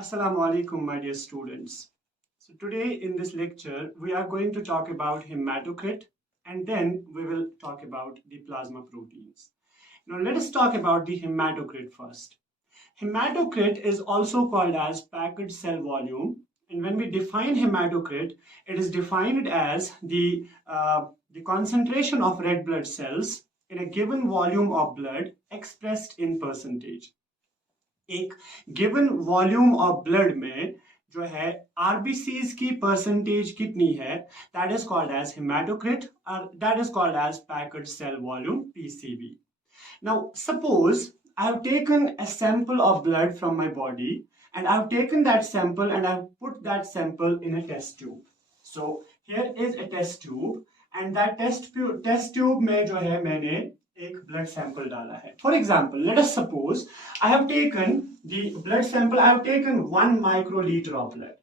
Assalamu alaikum, my dear students. So today in this lecture, we are going to talk about hematocrit and then we will talk about the plasma proteins. Now let us talk about the hematocrit first. Hematocrit is also called as packed cell volume, and when we define hematocrit, it is defined as the concentration of red blood cells in a given volume of blood expressed in percentage. एक given volume of blood में जो है RBCs की percentage कितनी है, that is called as haematocrit और that is called as packed cell volume PCB. Now suppose I have taken a sample of blood from my body and I have taken that sample and I have put that sample in a test tube. So here is a test tube and that test tube में जो है मैंने एक blood sample डाला है. For example, let us suppose I have taken the blood sample. I have taken 1 microliter of blood.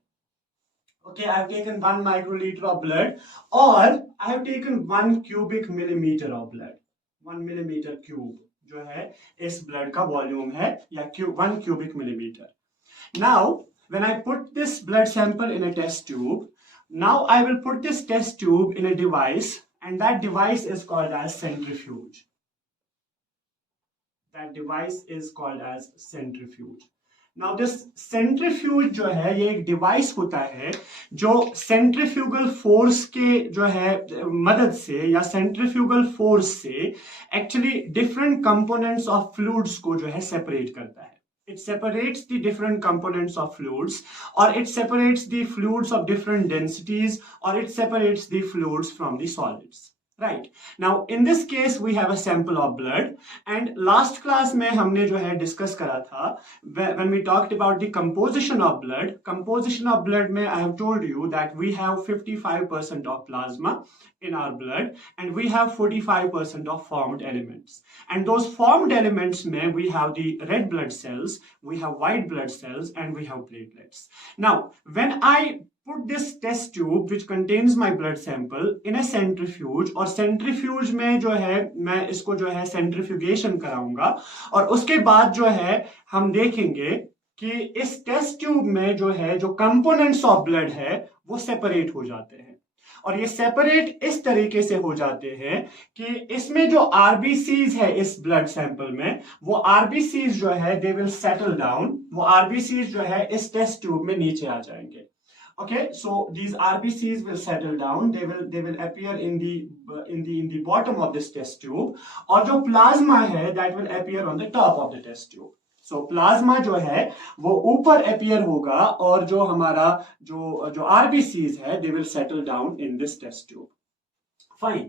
Okay, I have taken 1 microliter of blood, or I have taken 1 cubic millimeter of blood. 1 millimeter cube जो है इस blood का volume है या 1 cubic millimeter. Now, when I put this blood sample in a test tube, now I will put this test tube in a device, and that device is called as centrifuge. That device is called as centrifuge. Now this centrifuge जो है ये एक device होता है जो centrifugal force के जो है मदद से या सेंट्रीफ्यूगल फोर्स से actually different components of fluids को जो है सेपरेट करता है. It separates the different components of fluids, or it separates the fluids of different densities, or it separates the fluids from the solids. Right. Now in this case we have a sample of blood, and last class में हमने जो है discuss करा था when we talked about the composition of blood में I have told you that we have 55% of plasma in our blood and we have 45% of formed elements, and those formed elements में we have the red blood cells, we have white blood cells, and we have platelets. Now when I put this test tube which contains my blood sample in a centrifuge, और centrifuge में जो है मैं इसको जो है centrifugation कराऊंगा और उसके बाद जो है हम देखेंगे कि इस टेस्ट ट्यूब में जो है जो कंपोनेंट्स ऑफ ब्लड है वो सेपरेट हो जाते हैं, और ये सेपरेट इस तरीके से हो जाते हैं कि इसमें जो आरबीसीज है इस ब्लड सैंपल में वो आरबीसीज जो है दे विल सेटल डाउन, वो आरबीसीज जो है इस टेस्ट ट्यूब में नीचे आ जाएंगे. Okay, so these RBCs will settle down. They will appear in the bottom of this test tube. और जो plasma है that will appear on the top of the test tube. So plasma जो है वो ऊपर appear होगा और जो हमारा जो RBCs है they will settle down in this test tube. Fine.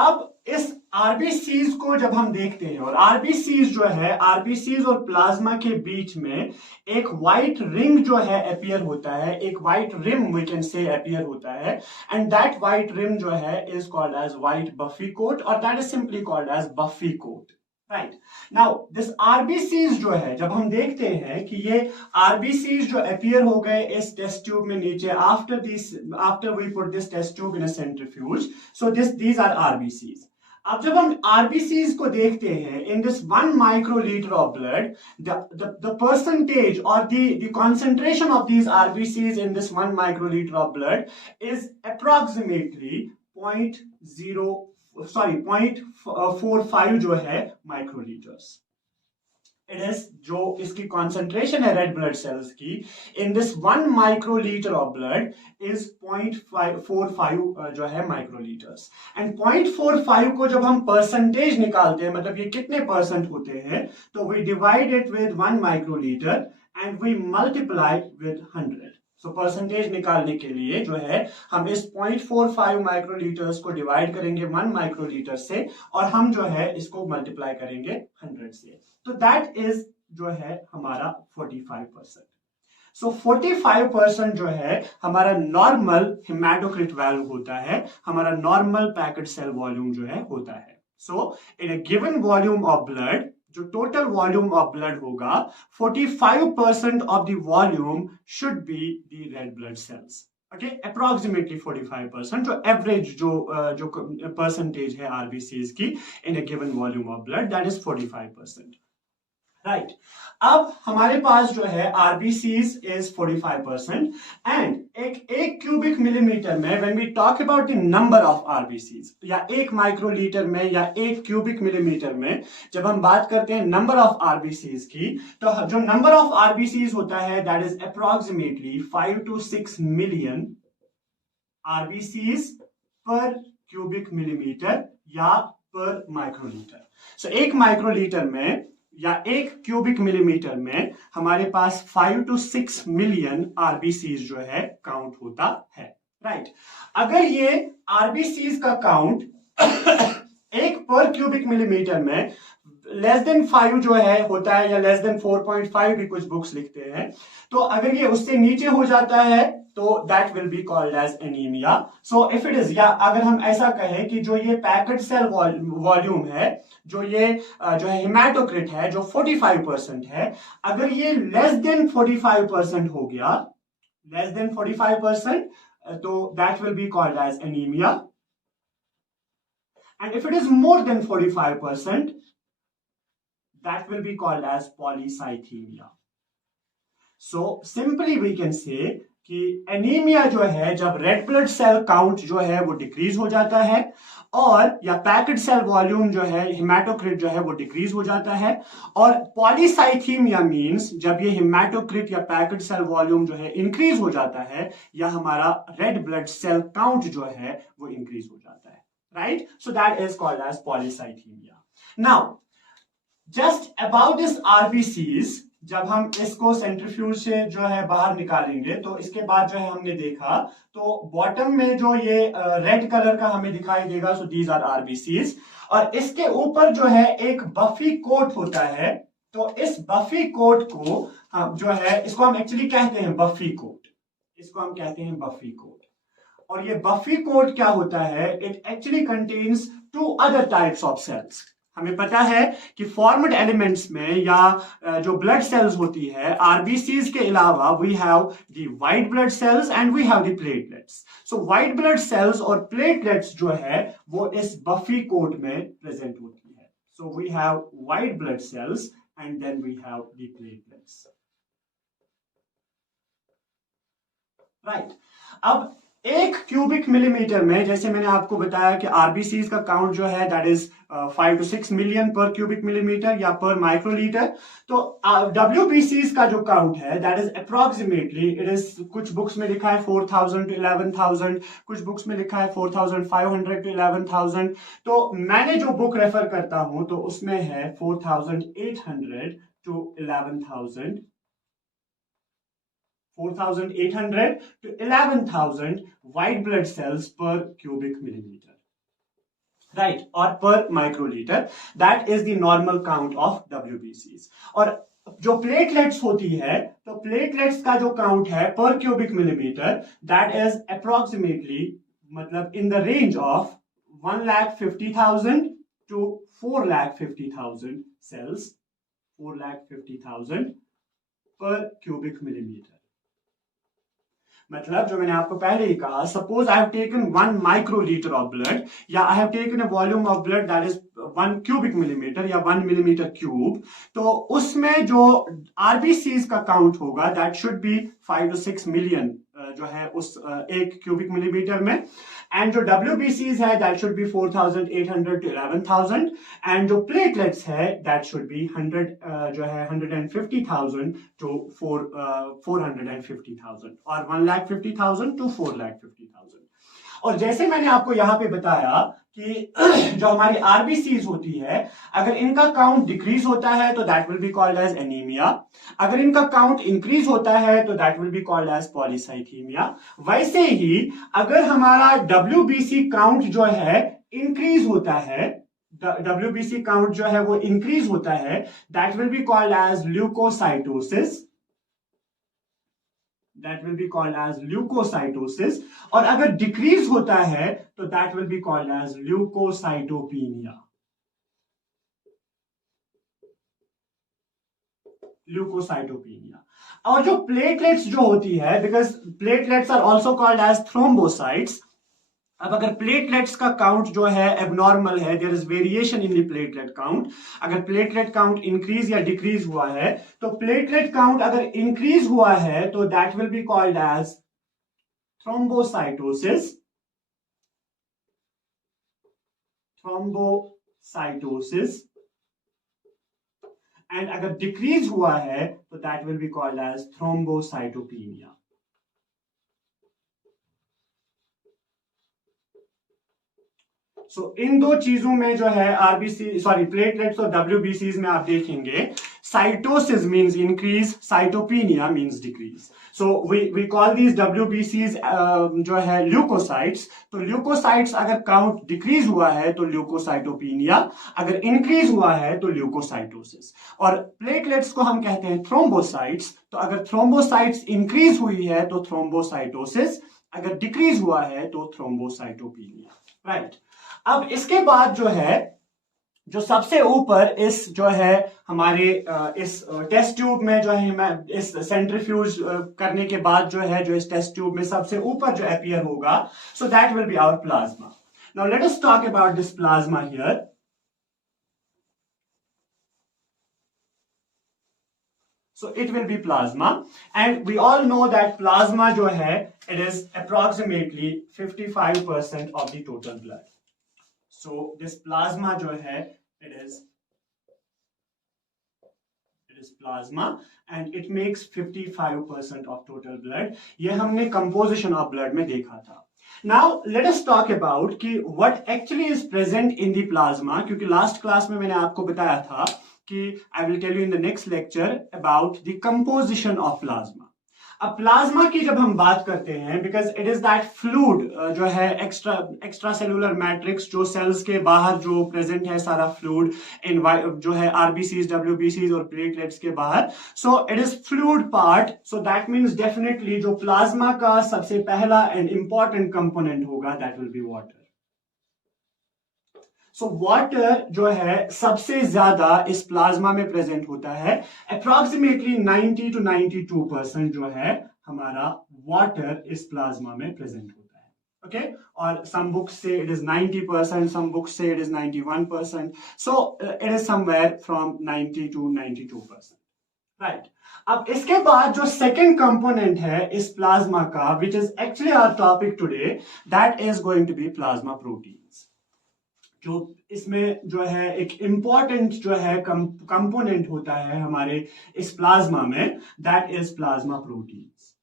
अब इस आरबीसीज को जब हम देखते हैं और आरबीसीज जो है आरबीसीज और प्लाज्मा के बीच में एक व्हाइट रिंग जो है अपीयर होता है, एक white rim we can say appear होता है, एंड दैट व्हाइट रिम जो है is called as white buffy coat, और that is simply called as buffy coat. Right. Now this RBCs जो है जब हम देखते हैं कि ये आरबीसीज जो अपीयर हो गए इस टेस्ट ट्यूब में नीचे after we put this test tube in a centrifuge, so these are RBCs. अब जब हम आरबीसीज को देखते हैं in this 1 microliter of blood, the percentage or the concentration of these RBCs in this 1 microliter of blood is approximately 0.45 जो है माइक्रोलीटर्स. It is जो इसकी कॉन्सेंट्रेशन है रेड ब्लड सेल्स की इन this 1 microliter of blood is 0.45 जो है माइक्रोलीटर्स. And 0.45 को जब हम परसेंटेज निकालते हैं, मतलब ये कितने परसेंट होते हैं, तो we divide it with 1 microliter and we multiply with 100. So percentage निकालने के लिए जो है हम इस 0.45 माइक्रोलीटर्स को डिवाइड करेंगे 1 माइक्रोलीटर से और हम जो है इसको मल्टीप्लाई करेंगे 100 से. तो दैट इज जो है हमारा 45%. सो 45% जो है हमारा नॉर्मल हेमाटोक्रिट वैल्यू होता है, हमारा नॉर्मल पैक्ड सेल वॉल्यूम जो है होता है. So in a given volume of blood जो टोटल वॉल्यूम ऑफ ब्लड होगा 45% of the volume should be the red blood cells. Okay, approximately 45% जो एवरेज जो परसेंटेज है आरबीसीज की in a given volume of blood that is 45%. Right अब हमारे पास जो है आरबीसीज इज 45% एंड एक क्यूबिक मिलीमीटर में when we talk about the number of RBCs या एक माइक्रोलीटर में या एक क्यूबिक मिलीमीटर में जब हम बात करते हैं नंबर ऑफ आरबीसीज की तो जो नंबर ऑफ आरबीसीज होता है that is approximately 5 to 6 million RBCs पर क्यूबिक मिलीमीटर या पर माइक्रोलीटर सो एक माइक्रोलीटर में या एक क्यूबिक मिलीमीटर में हमारे पास 5 to 6 मिलियन आरबीसीज जो है काउंट होता है राइट अगर ये आरबीसीज का काउंट एक पर क्यूबिक मिलीमीटर में लेस देन 5 जो है होता है या लेस देन 4.5 भी कुछ बुक्स लिखते हैं तो अगर ये उससे नीचे हो जाता है तो that will be called as anaemia so if it is या अगर हम ऐसा कहें कि जो ये पैकेट सेल वॉल्यूम है जो ये जो है हिमेटोक्रिट है जो 45% है अगर ये लेस देन 45% हो गया लेस देन 45% तो that will be called as anaemia and if it is more than 45% that will be called as polycythemia. So simply we can say कि एनीमिया जो है जब रेड ब्लड सेल काउंट जो है वो डिक्रीज हो जाता है और या पैकेट सेल वॉल्यूम जो है हिमेटोक्रिट जो है वो डिक्रीज हो जाता है और पॉलीसाइथीमिया मींस जब ये हिमेटोक्रिट या पैकेट सेल वॉल्यूम जो है इंक्रीज हो जाता है या हमारा रेड ब्लड सेल काउंट जो है वो इंक्रीज हो जाता है right so that is called as polycythaemia now just about this RBCs जब हम इसको सेंट्रीफ्यूज से जो है बाहर निकालेंगे तो इसके बाद जो है हमने देखा तो बॉटम में जो ये रेड कलर का हमें दिखाई देगा सो दीज आर आरबीसीज और इसके ऊपर जो है एक बफी कोट होता है तो इस बफी कोट को हम जो है इसको हम एक्चुअली कहते हैं बफी कोट इसको हम कहते हैं बफी कोट और ये बफी कोट क्या होता है it actually contains 2 other types of cells हमें पता है कि फॉर्म्ड एलिमेंट्स में या जो ब्लड सेल्स होती है आरबीसीज के अलावा we have the white blood cells and we have the platelets so white blood cells और प्लेटलेट्स जो है वो इस बफी कोट में प्रेजेंट होती है so we have white blood cells and then we have the platelets right अब एक क्यूबिक मिलीमीटर में जैसे मैंने आपको बताया कि आरबीसीज का काउंट जो है दैट इज 5 to 6 मिलियन पर क्यूबिक मिलीमीटर या पर माइक्रोलीटर तो डब्ल्यूबीसीज का जो काउंट है that is approximately it is कुछ बुक्स में लिखा है 4,000 to 11,000 कुछ बुक्स में लिखा है 4,500 to 11,000 तो मैंने जो बुक रेफर करता हूं तो उसमें है 4,800 to 11,000 4,800 to 11,000 white blood cells per cubic millimeter. Right, or per microliter. That is the normal count of WBCs. और जो प्लेटलेट्स होती है तो प्लेटलेट्स का जो काउंट है पर cubic millimetre that is approximately मतलब in the range of 1,50,000 to 4,50,000 cells 4,50,000 per cubic millimeter मतलब जो मैंने आपको पहले ही कहा suppose I have taken 1 microlitre of blood या I have taken a volume of blood that is 1 cubic millimetre या 1 मिलीमीटर क्यूब तो उसमें जो आरबीसीज का काउंट होगा that should be 5 to 6 million जो है उस एक क्यूबिक मिलीमीटर में एंड जो WBCs है that should be 4,800 to 11,000 and जो प्लेटलेट्स है दैट शुड बी 100 जो है 150,000 to 450,000 और 1,50,000 to 4,50,000 और जैसे मैंने आपको यहां पे बताया कि जो हमारी आरबीसीज होती है अगर इनका काउंट डिक्रीज होता है तो that will be called as anaemia अगर इनका काउंट इंक्रीज होता है तो that will be called as polycythaemia वैसे ही अगर हमारा डब्ल्यूबीसी काउंट जो है इंक्रीज होता है WBC काउंट जो है वो इंक्रीज होता है that will be called as leukocytosis that will be called as leukocytosis और अगर डिक्रीज होता है तो that will be called as leukocytopenia और जो प्लेटलेट्स जो होती है because platelets are also called as thrombocytes अब अगर प्लेटलेट्स का काउंट जो है एबनॉर्मल है, there is variation in the platelet count, अगर प्लेटलेट काउंट इंक्रीज या डिक्रीज हुआ है, तो प्लेटलेट काउंट अगर इंक्रीज हुआ है तो that will be called as thrombocytosis, thrombocytosis, and अगर डिक्रीज हुआ है तो that will be called as thrombocytopenia. इन दो चीजों में जो है आरबीसी सॉरी प्लेटलेट्स और डब्ल्यूबीसीज में आप देखेंगे cytosis means increase, cytopenia means decrease. So we call these डब्ल्यूबीसीज जो है ल्यूकोसाइट्स। तो ल्यूकोसाइट्स अगर काउंट डिक्रीज हुआ है तो ल्यूकोसाइटोपेनिया, अगर इंक्रीज हुआ है तो ल्यूकोसाइटोसिस। और प्लेटलेट्स को हम कहते हैं थ्रोम्बोसाइट्स। तो अगर थ्रोम्बोसाइट्स इंक्रीज हुई है तो थ्रोम्बोसाइटोसिस, अगर डिक्रीज हुआ है तो थ्रोम्बोसाइटोपेनिया, राइट। अब इसके बाद जो है, जो सबसे ऊपर इस जो है हमारे इस टेस्ट ट्यूब में जो है, मैं इस सेंट्रीफ्यूज करने के बाद जो है, जो इस टेस्ट ट्यूब में सबसे ऊपर जो अपीयर होगा, so that will be our plasma. Now let us talk about this plasma here. So it will be plasma, and we all know that plasma जो है, it is approximately 55% of the total blood. So this plasma जो है, it is plasma and it makes 55% of total blood. ये हमने composition of blood में देखा था. Now let us talk about कि what actually is present in the plasma, क्योंकि last class में मैंने आपको बताया था कि I will tell you in the next lecture about the composition of plasma. अब प्लाज्मा की जब हम बात करते हैं, because it is that fluid जो है एक्स्ट्रा सेलुलर मैट्रिक्स, जो सेल्स के बाहर जो प्रेजेंट है सारा फ्लूइड इन जो है आरबीसीज, डब्ल्यूबीसीज और प्लेटलेट्स के बाहर, so it is fluid part. So that means definitely जो प्लाज्मा का सबसे पहला एंड इंपॉर्टेंट कंपोनेंट होगा that will B water. So water जो है सबसे ज्यादा इस प्लाज्मा में प्रेजेंट होता है, अप्रोक्सीमेटली 90 to 92% जो है हमारा वाटर इस प्लाज्मा में प्रेजेंट होता है। ओके, और सम बुक्स से इट इज 90%, सम बुक्स से it is 91%, so it is somewhere from 90 to 92%, right. अब इसके बाद जो सेकेंड कंपोनेंट है इस प्लाज्मा का, which is actually our topic today, that is going to be plasma proteins. जो इसमें जो है एक इंपॉर्टेंट जो है कंपोनेंट होता है हमारे इस प्लाज्मा में, that is plasma proteins.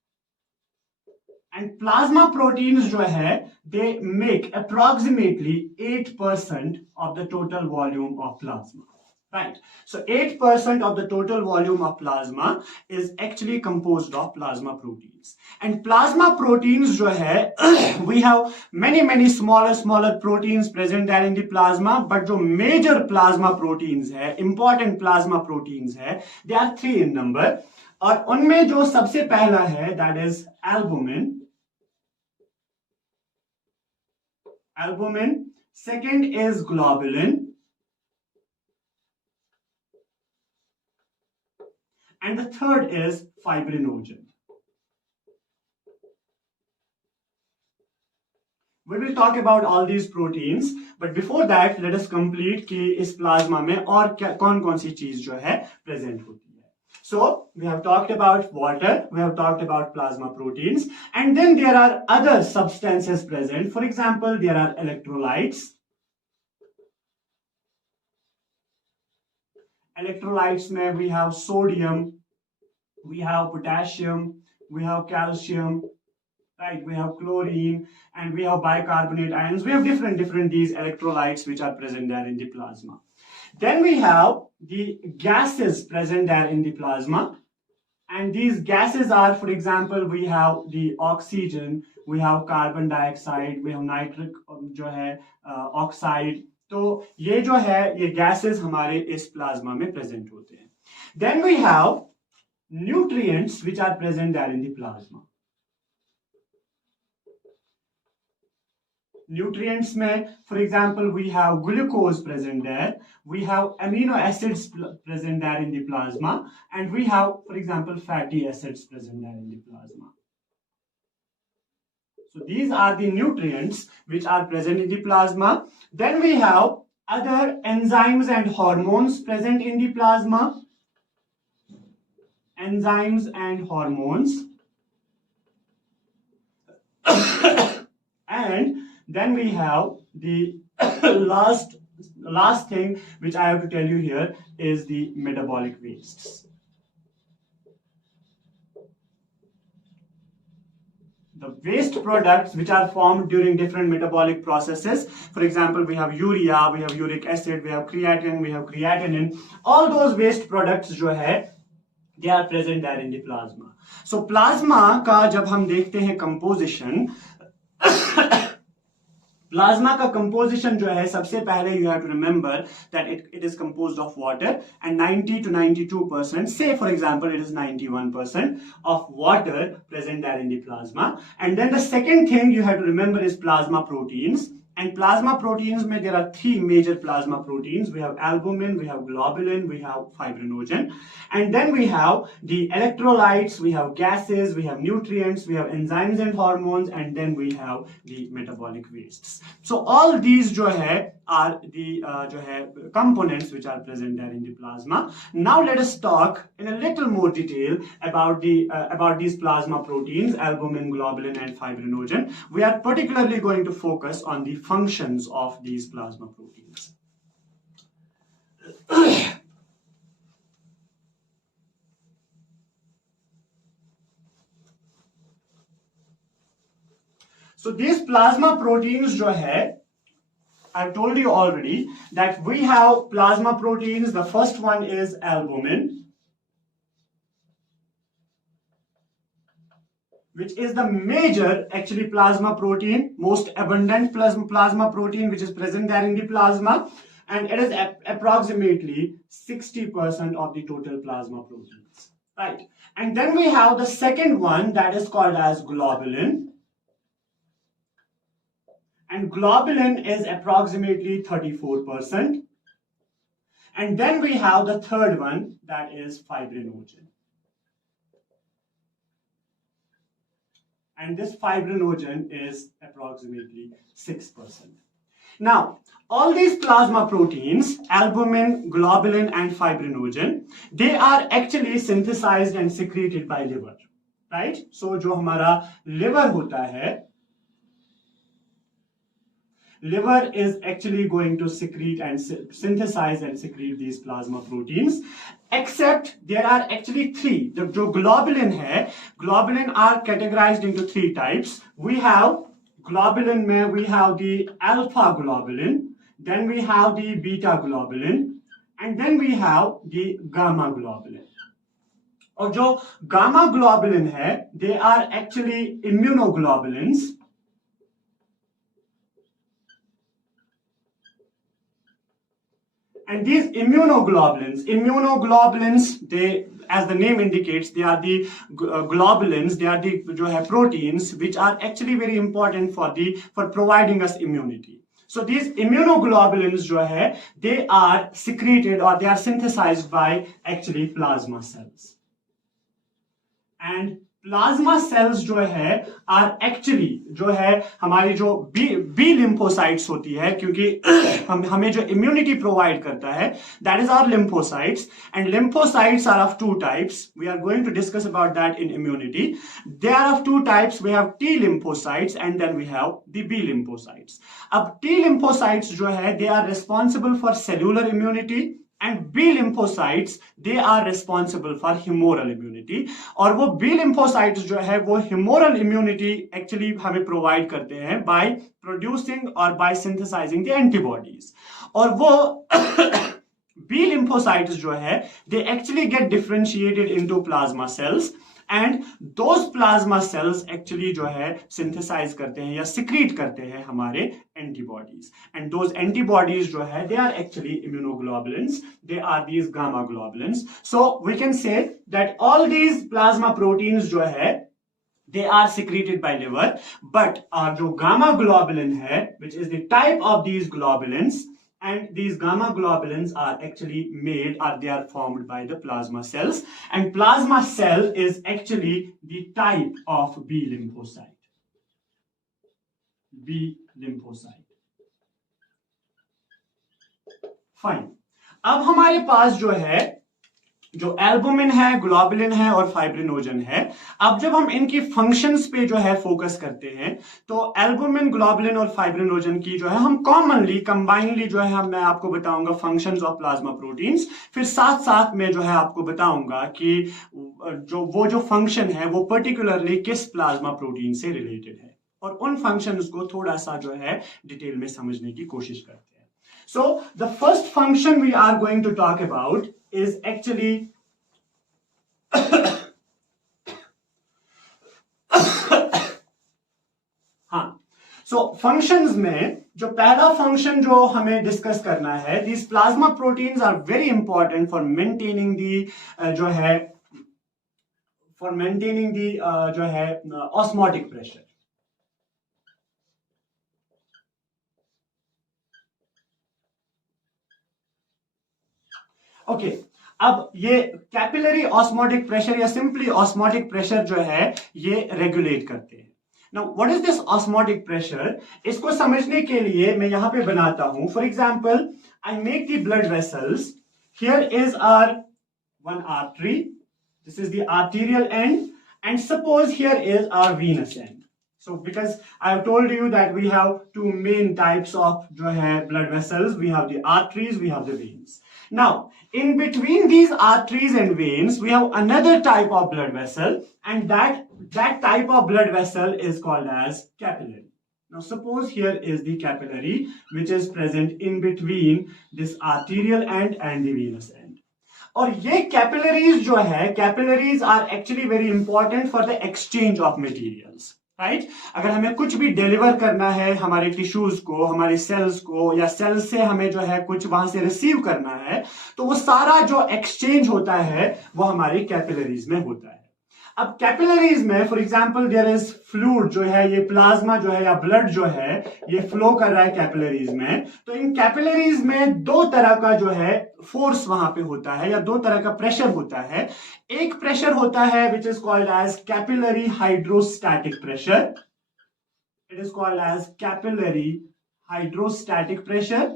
And plasma proteins जो है they make approximately 8% of the total volume of plasma, right? So 8% of the total volume of plasma is actually composed of plasma proteins. And plasma proteins जो है we have many smaller proteins present there in the plasma, but जो major plasma proteins है, important plasma proteins है, they are 3 in number. और उनमें जो सबसे पहला है that is albumin. Second is globulin. And the third is fibrinogen. We will talk about all these proteins, but before that let us complete कि इस plasma में और क्या कौन कौन सी चीज जो है प्रेजेंट होती है. So we have talked about water, we have talked about plasma proteins, and then there are other substances present. For example, there are electrolytes. Electrolytes में we have sodium, we have potassium, we have calcium, right? We have chlorine, and we have bicarbonate ions. We have different these electrolytes which are present there in the plasma. Then we have the gases present there in the plasma, and these gases are, for example, we have the oxygen, we have carbon dioxide, we have nitric जो है oxide. तो ये जो है ये gases हमारे इस plasma में प्रेजेंट होते हैं. Then we have nutrients which are present there in the plasma. Nutrients में, for example, we have glucose present there, we have amino acids present there in the plasma, and we have, for example, fatty acids present there in the plasma. So these are the nutrients which are present in the plasma. Then we have other enzymes and hormones present in the plasma. Enzymes and hormones. And then we have the last thing which I have to tell you here is the metabolic wastes. The waste products which are formed during different metabolic processes. For example, we have urea, we have uric acid, we have creatine, we have creatinine. All those waste products जो है, they are present there in the plasma. So plasma का जब हम देखते हैं composition, plasma का composition जो है सबसे पहले you have to remember that it is composed of water and 90 to 92%, say for example it is 91% of water present there in the plasma. And then the second thing you have to remember is plasma proteins. And plasma proteins, there are three major plasma proteins. We have albumin, we have globulin, we have fibrinogen. And then we have the electrolytes, we have gases, we have nutrients, we have enzymes and hormones, and then we have the metabolic wastes. So all these are the components which are present there in the plasma. Now let us talk in a little more detail about these plasma proteins, albumin, globulin, and fibrinogen. We are particularly going to focus on the functions of these plasma proteins. So these plasma proteins जो है, I've told you already that we have plasma proteins. The first one is albumin, which is the major actually plasma protein, most abundant plasma protein which is present there in the plasma, and it is approximately 60% of the total plasma proteins, right? And then we have the second one that is called as globulin. And globulin is approximately 34%. And then we have the third one, that is fibrinogen. And this fibrinogen is approximately 6%. Now, all these plasma proteins, albumin, globulin, and fibrinogen, they are actually synthesized and secreted by liver, right? So, जो हमारा liver होता है, liver is actually going to secrete and synthesize and secrete these plasma proteins, except there are actually three. The globulin globulin are categorized into three types. We have globulin we have the alpha globulin, then we have the beta globulin, and then we have the gamma globulin. और जो gamma globulin they are actually immunoglobulins. And these immunoglobulins, they, as the name indicates, they are the globulins, they are the proteins which are actually very important for providing us immunity. So these immunoglobulins, they are secreted or they are synthesized by actually plasma cells. And plasma cells जो है are actually जो है हमारी जो B lymphocytes होती है, क्योंकि हमें जो इम्यूनिटी प्रोवाइड करता है that is our lymphocytes. And lymphocytes are of two types. We are going to discuss about that in immunity. They are of two types. We have T lymphocytes and then we have the B lymphocytes. अब T lymphocytes जो है they are responsible for cellular immunity and B lymphocytes, they are responsible for humoral immunity. और वो B lymphocytes जो है वो humoral immunity actually हमें provide करते हैं by producing or by synthesizing the antibodies. और वो B lymphocytes जो है they actually get differentiated into plasma cells. And those plasma cells actually जो है synthesize करते हैं या secrete करते हैं हमारे antibodies. And those antibodies जो है they are actually immunoglobulins. They are these gamma globulins. So we can say that all these plasma proteins जो है they are secreted by liver. But जो gamma globulin है, which is the type of these globulins, and these gamma globulins are actually made or they are formed by the plasma cells, and plasma cell is actually the type of B lymphocyte. B lymphocyte. Fine. अब हमारे पास जो है जो albumin है, globulin है और fibrinogen है, अब जब हम इनकी फंक्शंस पे जो है फोकस करते हैं तो एल्बुमिन, ग्लोबुलिन और फाइब्रिनोजन की जो है हम कॉमनली कंबाइनली जो है मैं आपको बताऊंगा फंक्शंस ऑफ प्लाज्मा प्रोटीन्स, फिर साथ साथ में जो है आपको बताऊंगा कि जो फंक्शन है वो पर्टिकुलरली किस प्लाज्मा प्रोटीन से रिलेटेड है, और उन फंक्शंस को थोड़ा सा जो है डिटेल में समझने की कोशिश करते हैं। So the first function we are going to talk about is actually हाँ, so functions में जो पहला फंक्शन जो हमें डिस्कस करना है, these plasma proteins are very important for maintaining the जो है for maintaining the जो है osmotic pressure। ओके अब ये कैपिलरी ऑस्मोटिक प्रेशर या सिंपली ऑस्मोटिक प्रेशर जो है ये रेगुलेट करते हैं। Now what is this osmotic pressure, इसको समझने के लिए मैं यहां पे बनाता हूं, for example I make the blood vessels, here is hour one artery, this is the arterial end, and suppose here is our venous end. So because I have told you that we have two main types of जो है blood vessels, we have the arteries, we have the veins. Now in between these arteries and veins we have another type of blood vessel, and that type of blood vessel is called as capillary. Now suppose here is the capillary which is present in between this arterial end and the venous end. और ये capillaries जो है, capillaries are actually very important for the exchange of materials, right. अगर हमें कुछ भी deliver करना है हमारे टिश्यूज को, हमारे सेल्स को, या सेल्स से हमें जो है कुछ वहां से रिसीव करना है, तो वो सारा जो एक्सचेंज होता है वो हमारी कैपिलरीज में होता है। अब कैपिलरीज में for example there is fluid जो है, ये प्लाज्मा जो है या ब्लड जो है ये फ्लो कर रहा है कैपिलरीज में, तो इन कैपिलरीज में दो तरह का जो है फोर्स वहां पे होता है या दो तरह का प्रेशर होता है। एक प्रेशर होता है which is called as capillary hydrostatic pressure, it is called as capillary hydrostatic pressure.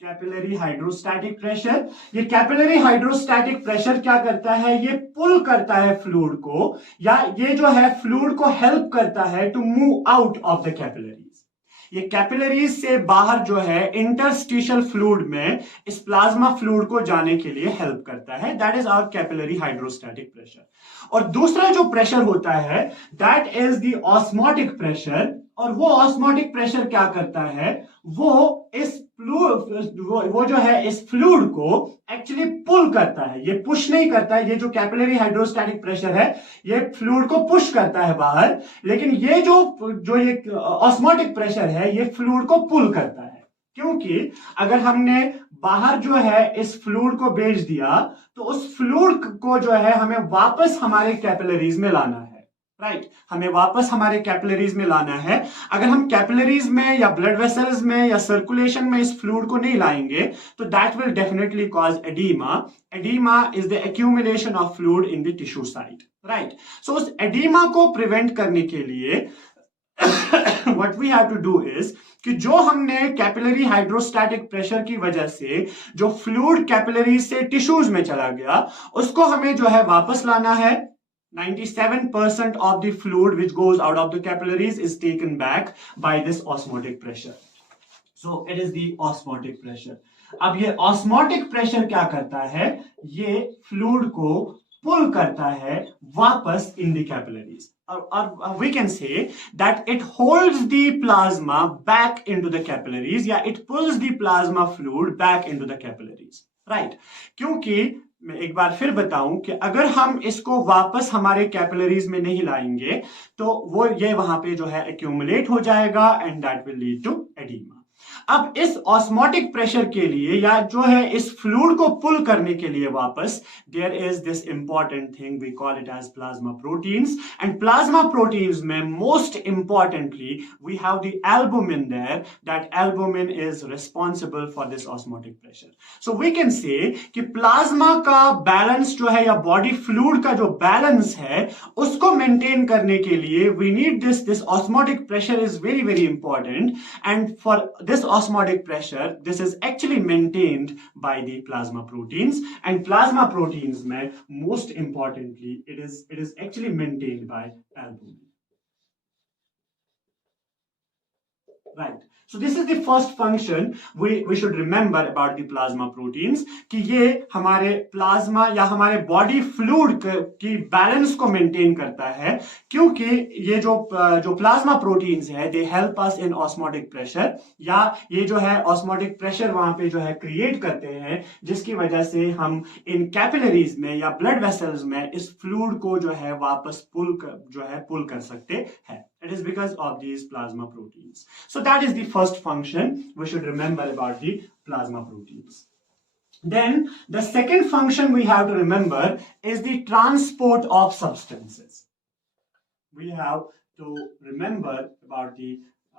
Capillary hydrostatic pressure, ये कैपिलरी हाइड्रोस्टैटिक प्रेशर क्या करता है, ये पुल करता है फ्लूइड को, या ये जो है फ्लूइड को हेल्प करता है to move out of the capillaries. ये कैपिलरीज से बाहर जो है इंटरस्टिशियल फ्लूइड में इस प्लाज्मा फ्लूइड को जाने के लिए हेल्प करता है, that is our capillary hydrostatic pressure. और दूसरा जो प्रेशर होता है that is the osmotic pressure, और वो ऑस्मोटिक प्रेशर क्या करता है, वो इस वो जो है इस फ्लूइड को एक्चुअली पुल करता है, ये पुश नहीं करता है। ये जो कैपिलरी हाइड्रोस्टैटिक प्रेशर है ये फ्लूइड को पुश करता है बाहर, लेकिन ये जो ये ऑस्मोटिक प्रेशर है ये फ्लूइड को पुल करता है। क्योंकि अगर हमने बाहर जो है इस फ्लूइड को भेज दिया तो उस फ्लूइड को जो है हमें वापस हमारे कैपिलरीज में लाना है, राइट, हमें वापस हमारे कैपिलरीज में लाना है। अगर हम कैपिलरीज में या ब्लड वेसल्स में या सर्कुलेशन में इस फ्लूइड को नहीं लाएंगे तो that will definitely cause oedema. Oedema is the accumulation of fluid in the tissue site, right. So उस एडीमा को प्रिवेंट करने के लिए what we have to do is कि जो हमने कैपिलरी हाइड्रोस्टैटिक प्रेशर की वजह से जो फ्लूइड कैपिलरीज से टिश्यूज में चला गया उसको हमें जो है वापस लाना है। 97% of the fluid which goes out of the capillaries is taken back by this osmotic pressure. So it is the osmotic pressure. अब ये osmotic pressure क्या करता है, ये fluid को pull करता है वापस in the capillaries. Or we can say that it holds the plasma back into the capillaries, या it pulls the plasma fluid back into the capillaries, right? क्योंकि मैं एक बार फिर बताऊं कि अगर हम इसको वापस हमारे कैपिलरीज में नहीं लाएंगे तो वो ये वहां पे जो है एक्यूमुलेट हो जाएगा and that will lead to oedema. अब इस ऑस्मोटिक प्रेशर के लिए या जो है इस फ्लूइड को पुल करने के लिए वापस there is this important thing we call it as plasma proteins and plasma proteins में most importantly we have the albumin there that albumin is responsible for this osmotic pressure so we can say कि plasma का balance जो है या body fluid का जो balance है उसको मेंटेन करने के लिए we need this osmotic pressure is very very important and for this osmotic pressure this is actually maintained by the plasma proteins and plasma proteins mein most importantly it is actually maintained by albumin, right? So this is the first function we should remember about the plasma proteins कि ये हमारे plasma या हमारे body fluid की balance को maintain करता है क्योंकि ये जो प्लाज्मा प्रोटीन्स है they help us in osmotic pressure या ये जो है ऑस्मोटिक प्रेशर वहां पे जो है क्रिएट करते हैं जिसकी वजह से हम इन कैपिलरीज में या ब्लड वेसल्स में इस फ्लूइड को जो है वापस पुल कर सकते हैं. It is because of these plasma proteins. So that is the first function we should remember about the plasma proteins. Then the second function we have to remember is the transport of substances. We have to remember about the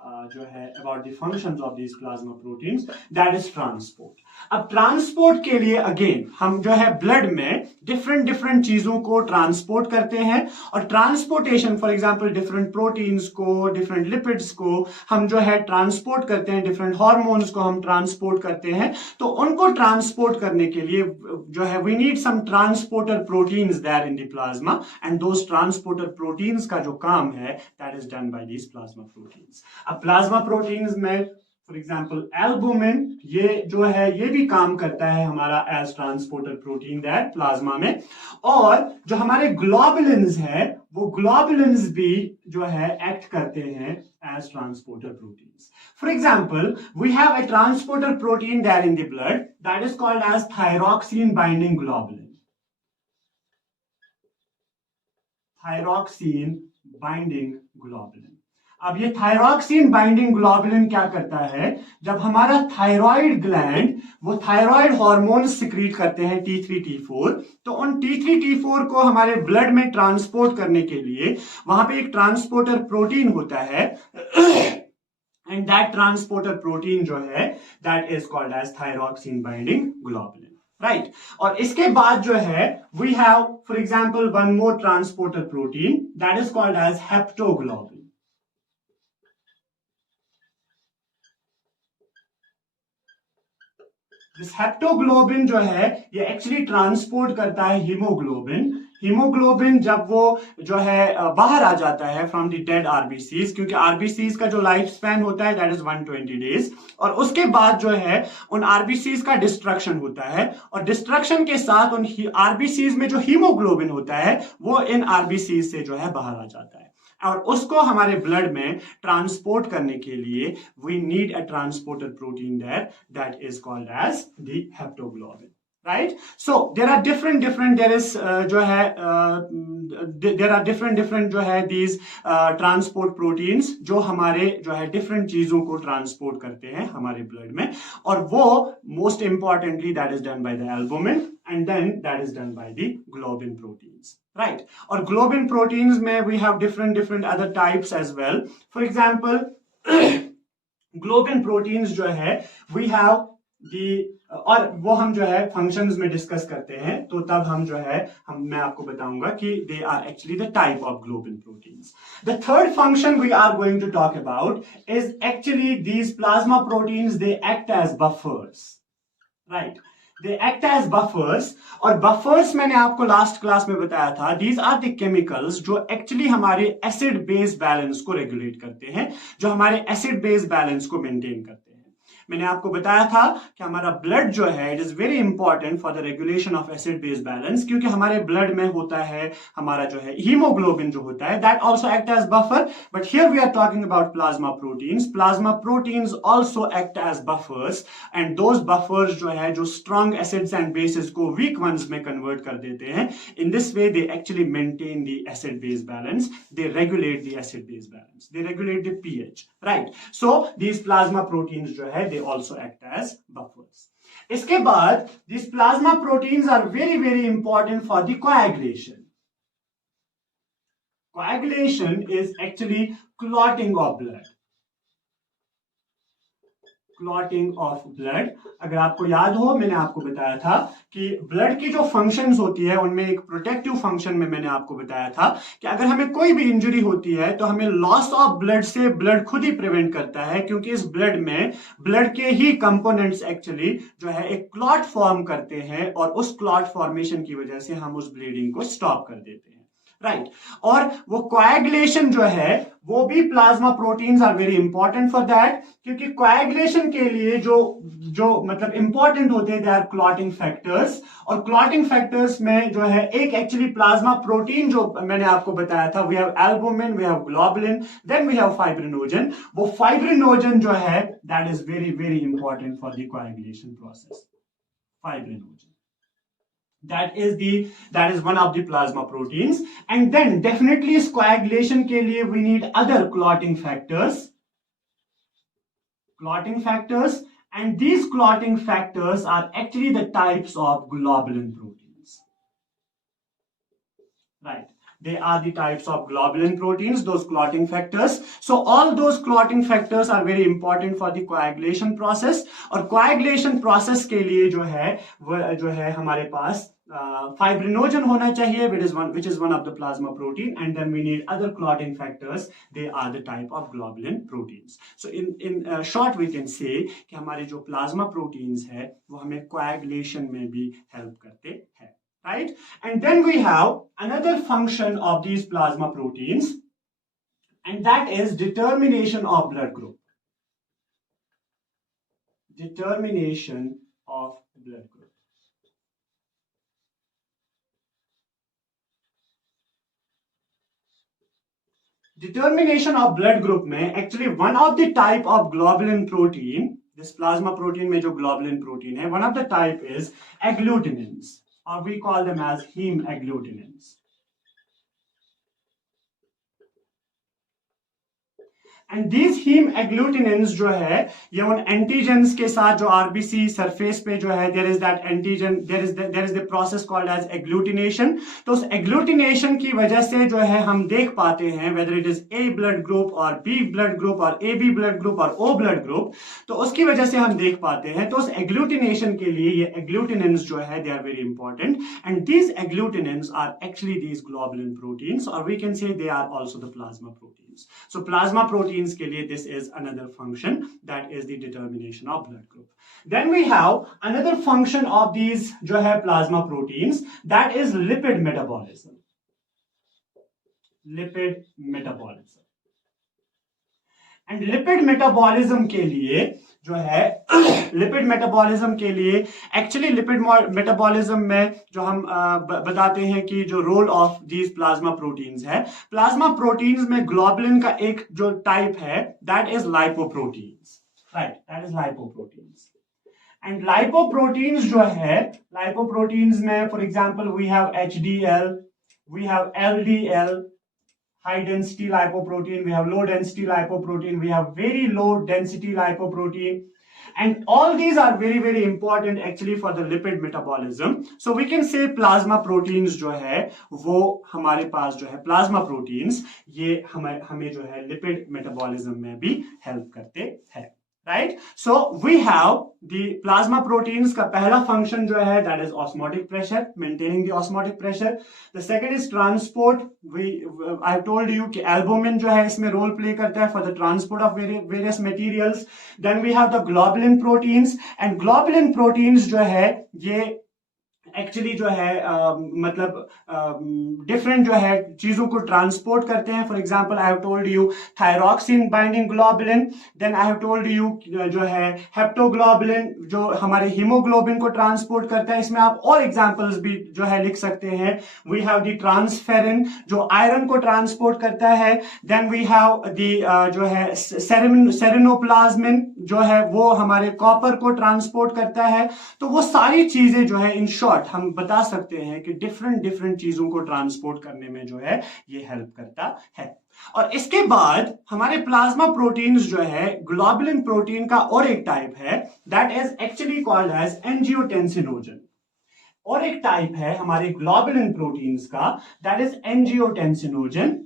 about the functions of these plasma proteins, that is transport. अब transport के लिए again हम जो है blood में different चीजों को transport करते हैं और transportation for example different proteins को डिफरेंट लिपिड्स को हम जो है ट्रांसपोर्ट करते हैं, डिफरेंट हार्मोन्स को हम ट्रांसपोर्ट करते हैं. तो उनको ट्रांसपोर्ट करने के लिए जो है we need some transporter proteins there in the plasma and those transporter proteins का जो काम है that is done by these plasma proteins. अब प्लाज्मा प्रोटीन्स में फॉर एग्जाम्पल एल्बुमिन ये जो है ये भी काम करता है हमारा as transporter protein that plasma में. और जो हमारे ग्लोबुलिन्स है वो ग्लोबुलिन्स भी जो है एक्ट करते हैं as transporter proteins. For example we have a transporter protein there in the blood that is called as thyroxine binding globulin. Thyroxine binding globulin. अब ये थायरॉक्सिन बाइंडिंग ग्लोबुलिन क्या करता है, जब हमारा थायराइड ग्लैंड वो थायराइड हार्मोन सिक्रीट करते हैं T3 T4, तो उन T3 T4 को हमारे ब्लड में ट्रांसपोर्ट करने के लिए वहां पे एक ट्रांसपोर्टर प्रोटीन होता है एंड दैट ट्रांसपोर्टर प्रोटीन जो है that is called as thyroxine binding globulin, right. और इसके बाद जो है we have for example one more transporter protein that is called as haptoglobin. This haptoglobin जो है ये एक्चुअली ट्रांसपोर्ट करता है हीमोग्लोबिन. हीमोग्लोबिन जब वो जो है बाहर आ जाता है फ्रॉम द डेड आरबीसीज, क्योंकि आरबीसीज का जो लाइफ स्पैन होता है दैट इज 120 डेज, और उसके बाद जो है उन आरबीसीज का डिस्ट्रक्शन होता है और डिस्ट्रक्शन के साथ उन आरबीसीज में जो हीमोग्लोबिन होता है वो इन आरबीसीज से जो है बाहर आ जाता है और उसको हमारे ब्लड में ट्रांसपोर्ट करने के लिए we need a transporter protein that is called as the haptoglobin, right. So there are different there is जो है देयर आर डिफरेंट जो है दीज ट्रांसपोर्ट प्रोटीन्स जो हमारे जो है डिफरेंट चीजों को ट्रांसपोर्ट करते हैं हमारे ब्लड में, और वो most importantly that is done by the albumin and then that is done by the globin proteins, right. और globin proteins में we have different other types as well. For example globin proteins जो है we have the और वो हम जो है functions में discuss करते हैं, तो तब हम जो है मैं आपको बताऊंगा कि they are actually the type of globin proteins. The third function we are going to talk about is actually these plasma proteins, they act as buffers, right. They act as buffers, और buffers मैंने आपको last class में बताया था, these are the chemicals जो actually हमारे acid base balance को regulate करते हैं, जो हमारे एसिड बेस बैलेंस को मेंटेन करते हैं. मैंने आपको बताया था कि हमारा ब्लड जो है it is very important for the regulation of acid base balance, क्योंकि हमारे ब्लड में होता है हमारा जो है हीमोग्लोबिन जो होता है that also act as buffer, but here we are talking about plasma proteins. Plasma proteins also act as buffers, and those buffers जो है जो स्ट्रॉन्ग एसिड्स एंड बेसिस को वीक वंस में कन्वर्ट कर देते हैं. In this way they actually maintain the acid base balance, they regulate the acid base balance, they regulate the pH, right. So these plasma proteins जो है they also act as buffers. इसके बाद these plasma proteins are very very important for the coagulation. Coagulation is actually clotting of blood. Clotting of blood. अगर आपको याद हो मैंने आपको बताया था कि ब्लड की जो फंक्शंस होती है उनमें एक प्रोटेक्टिव फंक्शन में मैंने आपको बताया था कि अगर हमें कोई भी इंजरी होती है तो हमें लॉस ऑफ ब्लड से ब्लड खुद ही प्रिवेंट करता है, क्योंकि इस ब्लड में ब्लड के ही कंपोनेंट्स एक्चुअली जो है एक क्लॉट फॉर्म करते हैं और उस क्लॉट फॉर्मेशन की वजह से हम उस ब्लीडिंग को स्टॉप कर देते हैं, राइट. और वो कोएगुलेशन जो है वो भी plasma proteins are very important for that, क्योंकि कोएगुलेशन के लिए जो मतलब इंपॉर्टेंट होते हैं दे आर क्लॉटिंग फैक्टर्स. और क्लॉटिंग फैक्टर्स में जो है एक एक्चुअली प्लाज्मा प्रोटीन जो मैंने आपको बताया था, we have albumin, we have globulin, then we have fibrinogen. वो फाइब्रिनोजन जो है that is very very important for the coagulation process. Fibrinogen that is one of the plasma proteins. And then definitely इस coagulation के लिए we need other clotting factors, and these clotting factors are actually the types of globulin proteins, right. They are the types of globulin proteins, those clotting factors. So all those clotting factors are very important for the coagulation process. और coagulation process के लिए जो है हमारे पास fibrinogen होना चाहिए, which is one of the plasma protein, and then we need other clotting factors. They are the type of globulin proteins. So in short we can say कि हमारे जो plasma proteins है वो हमें coagulation में भी help करते हैं, right. And then we have another function of these plasma proteins, and that is determination of blood group. Determination of blood group. Determination of blood group में actually one of the type of globulin protein, this plasma protein में जो globulin protein है, one of the type is agglutinins, or we call them as heme agglutinins. And these heme agglutinins जो है ये उन antigens के साथ जो आरबीसी सरफेस पे जो है there is that antigen, there is the process called as agglutination. तो उस agglutination की वजह से जो है हम देख पाते हैं whether it is A blood group or B blood group or AB blood group or O blood group, तो उसकी वजह से हम देख पाते हैं. तो उस agglutination के लिए ये agglutinins जो है they are very important, and these agglutinins are actually these globulin proteins, or we can say they are also the plasma proteins. So plasma proteins के लिए this is another function, that is the determination of blood group. Then we have another function of these जो है plasma proteins, that is lipid metabolism. Lipid metabolism. And lipid metabolism के लिए जो है lipid metabolism के लिए actually lipid metabolism में जो हम बताते हैं कि जो role of these plasma proteins है, प्लाज्मा प्रोटीन्स में ग्लोबुलिन का एक जो टाइप है that is lipoproteins, right, that is lipoproteins. And lipoproteins जो है लाइपोप्रोटीन्स में for example we have HDL, we have LDL, high density lipoprotein, we have low density lipoprotein, we have very low density lipoprotein, and all these are very very important actually for the lipid metabolism. So we can say plasma proteins जो है वो हमारे पास जो है plasma proteins ये हमें जो है lipid metabolism में भी help करते हैं, right. So we have the plasma proteins का पहला function जो है that is osmotic pressure, maintaining the osmotic pressure. The second is transport. I have told you कि albumin जो है इसमें role play करता है for the transport of various materials. Then we have the globulin proteins, and globulin proteins जो है ये actually जो है मतलब डिफरेंट जो है चीजों को ट्रांसपोर्ट करते हैं। For example I have told you thyroxine binding globulin, then I have told you जो है हेप्टोग्लोबुलिन जो हमारे हीमोग्लोबिन को ट्रांसपोर्ट करता है। इसमें आप और एग्जांपल्स भी जो है लिख सकते हैं। वी हैव द ट्रांसफेरिन जो आयरन को ट्रांसपोर्ट करता है, देन वी हैव द जो है सेरेनोप्लाज्मिन जो है वो हमारे कॉपर को ट्रांसपोर्ट करता है। तो वो सारी चीजें जो है इन शॉर्ट हम बता सकते हैं कि डिफरेंट डिफरेंट चीजों को ट्रांसपोर्ट करने में जो है ये हेल्प करता है। और इसके बाद हमारे प्लाज्मा प्रोटीन्स जो है ग्लोबुलिन प्रोटीन का और एक टाइप है, that is actually called as angiotensinogen. और एक टाइप है हमारे ग्लोबुलिन प्रोटीन्स का, दैट इज एंजियोटेंसिनोजन।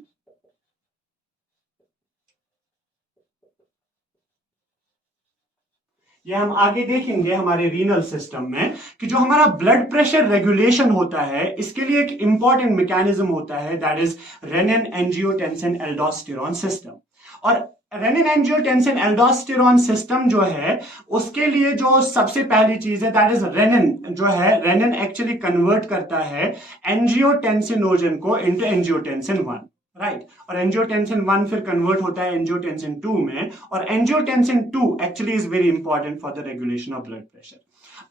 ये हम आगे देखेंगे हमारे रीनल सिस्टम में कि जो हमारा ब्लड प्रेशर रेगुलेशन होता है इसके लिए एक इंपॉर्टेंट मैकेनिज्म होता है, that is renin angiotensin aldosterone system. और रेनिन एंजियोटेंसिन एल्डोस्टेरॉन सिस्टम जो है उसके लिए जो सबसे पहली चीज है दैट इज रेनिन जो है, रेनिन एक्चुअली कन्वर्ट करता है एंजियोटेंसिनोजन को इनटू एंजियोटेंसिन 1, राइट। और एंजियोटेंसिन 1 फिर कन्वर्ट होता है एंजियोटेंसिन 2 में, और angiotensin 2 actually is very important for the regulation of blood pressure.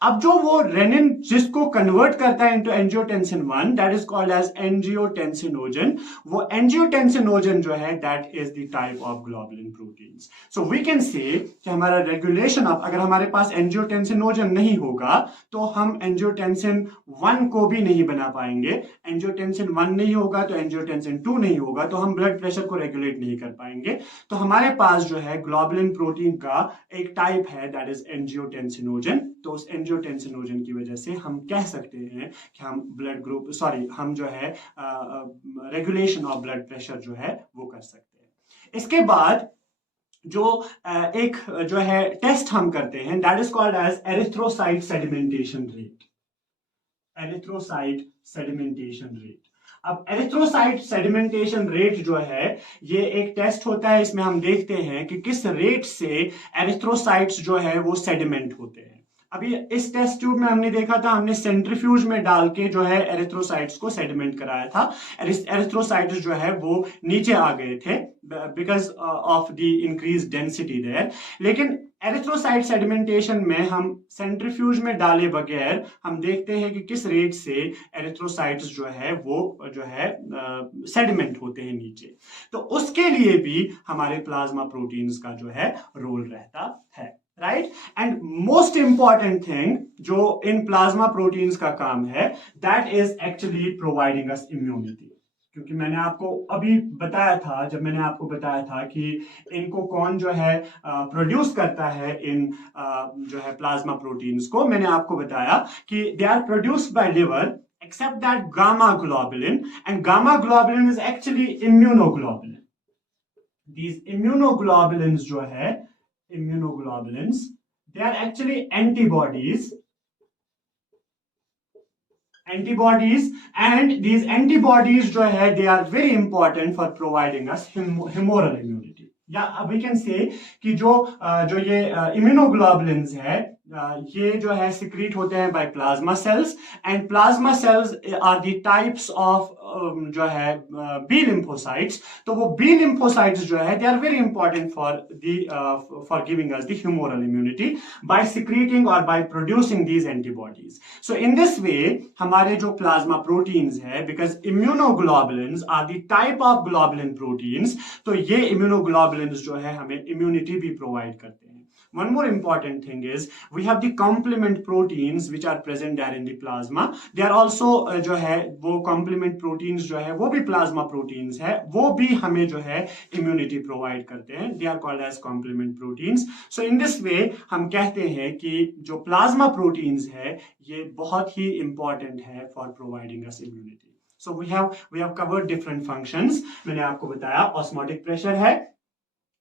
अब जो वो रेनिन जिसको कन्वर्ट करता है into angiotensin 1 that is called as angiotensinogen. वो एंजियोटेंसिनोजन जो है that is the type of globulin proteins. So we can say कि हमारा रेगुलेशन ऑफ, अगर हमारे पास एंजियोटेंसिनोजन नहीं होगा तो हम एंजियोटेंसिन 1 को भी नहीं बना पाएंगे। एंजियोटेंसिन 1 नहीं होगा तो एंजियोटेंसिन 2 नहीं होगा, तो हम ब्लड प्रेशर को रेगुलेट नहीं कर पाएंगे। तो हमारे पास जो है ग्लोबुलिन प्रोटीन का एक टाइप है दैट इज एंजियोटेंसिनोजन। तो उस एंजियोटेंसिनोजन की वजह से हम कह सकते हैं कि हम ब्लड ग्रुप हम जो है रेगुलेशन ऑफ ब्लड प्रेशर जो है वो कर सकते हैं। इसके बाद जो एक जो है टेस्ट हम करते हैं that is called as erythrocyte sedimentation rate. Erythrocyte sedimentation rate. अब एरिथ्रोसाइट सेडिमेंटेशन रेट जो है ये एक टेस्ट होता है। इसमें हम देखते हैं कि किस रेट से एरिथ्रोसाइट्स जो है वो सेडिमेंट होते हैं। अभी इस टेस्ट ट्यूब में हमने देखा था, हमने सेंट्रीफ्यूज में डाल के जो है एरिथ्रोसाइट्स को सेडिमेंट कराया था। एरिथ्रोसाइट्स जो है वो नीचे आ गए थे because of the increase density there. लेकिन एरिथ्रोसाइट सेडिमेंटेशन में हम सेंट्रीफ्यूज में डाले बगैर हम देखते हैं कि किस रेट से एरिथ्रोसाइट्स जो है वो जो है सेडिमेंट होते हैं नीचे। तो उसके लिए भी हमारे प्लाज्मा प्रोटीन्स का जो है रोल रहता है, right. And most important thing जो इन प्लाज्मा प्रोटीन्स का काम है that is actually providing us immunity. क्योंकि मैंने आपको अभी बताया था, जब मैंने आपको बताया था कि इनको कौन जो है प्रोड्यूस करता है इन जो है प्लाज्मा प्रोटीन्स को, मैंने आपको बताया कि they are produced by liver except that gamma globulin, and gamma globulin is actually immunoglobulin. These immunoglobulins जो है immunoglobulins, they are actually antibodies, and these antibodies जो है they are very important for providing us humoral immunity. या we can say कि जो ये immunoglobulins है ये जो है सिक्रीट होते हैं by plasma cells, and plasma cells are the types of जो है बी लिम्फोसाइट्स। तो वो बी लिम्फोसाइट्स जो है they are very important for giving us the humoral immunity by secreting और by producing these antibodies. So in this way हमारे जो plasma proteins है, because immunoglobulins are the type of globulin proteins, तो ये immunoglobulins जो है हमें immunity भी प्रोवाइड करते हैं। One more important thing is we have the complement proteins which are present there in the plasma. They are also जो है वो complement proteins जो है वो भी plasma proteins है, वो भी हमें जो है immunity provide करते हैं। They are called as complement proteins. So in this way हम कहते हैं कि जो plasma proteins है ये बहुत ही important है for providing us immunity. So we have covered different functions. मैंने आपको बताया osmotic pressure है,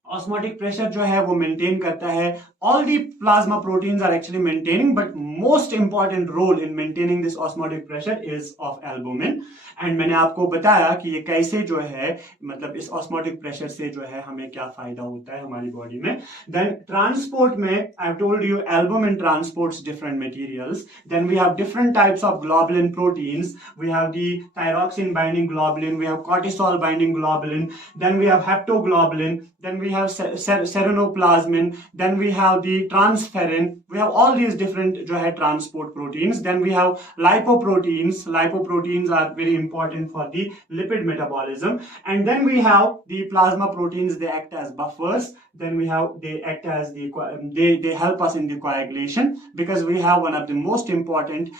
ऑस्मोटिक प्रेशर जो है वो मेंटेन करता है. All the plasma proteins are actually maintaining, but most important role in maintaining this osmotic pressure is of albumin. And मैंने आपको बताया कि ये कैसे जो है, मतलब इस ऑस्मोटिक प्रेशर से जो है हमें क्या फायदा होता है हमारी बॉडी में. देन ट्रांसपोर्ट में I have told you albumin transports different materials. Then we have different types of globulin proteins. We have the thyroxine binding globulin, we have cortisol binding globulin, then we have haptoglobulin, then we have serenoplasmin, then we have the transferrin. We have all these different जो है transport proteins. Then we have lipoproteins. Lipoproteins are very important for the lipid metabolism. And then we have the plasma proteins. They act as buffers. Then we have, they act as they help us in the coagulation, because we have one of the most important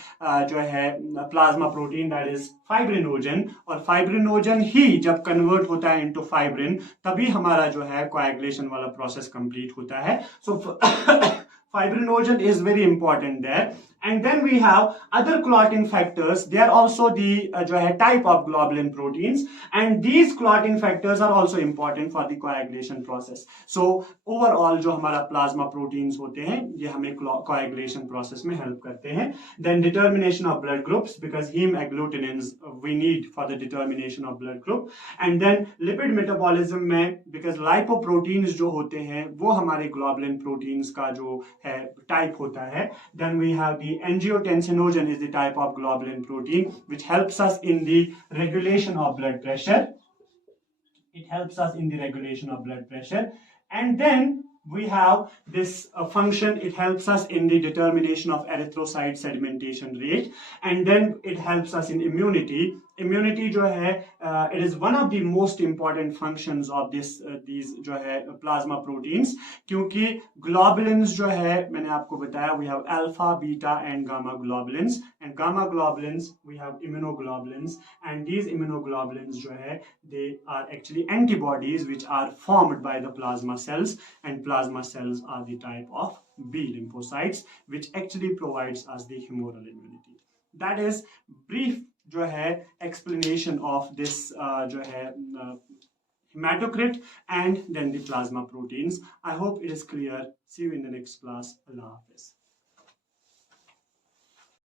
जो है plasma protein, that is fibrinogen. और fibrinogen ही जब convert होता है into fibrin, तभी हमारा जो है coagulation वाला process complete होता है. So fibrinogen is very important there. And then we have other clotting factors. They are also the type of globulin proteins, and these clotting factors are also important for the coagulation process. So overall जो हमारा plasma proteins होते हैं ये हमें coagulation process में help करते हैं. Then determination of blood groups, because heme agglutinins we need for the determination of blood group. And then lipid metabolism में, because lipoproteins जो होते हैं वो हमारे globulin proteins का जो है type होता है. Then we have the angiotensinogen is the type of globulin protein which helps us in the regulation of blood pressure. It helps us in the regulation of blood pressure. And then we have this function. It helps us in the determination of erythrocyte sedimentation rate. And then it helps us in immunity. Immunity जो है it is one of the most important functions of these जो है plasma proteins, क्योंकि globulins जो है मैंने आपको बताया, we have alpha, beta and gamma globulins, and gamma globulins we have immunoglobulins, and these immunoglobulins जो है they are actually antibodies which are formed by the plasma cells, and plasma cells are the type of B lymphocytes which actually provides us the humoral immunity. That is brief जो है explanation of this जो है hematocrit and then the plasma proteins. I hope it is clear. See you in the next class. Allah Hafiz.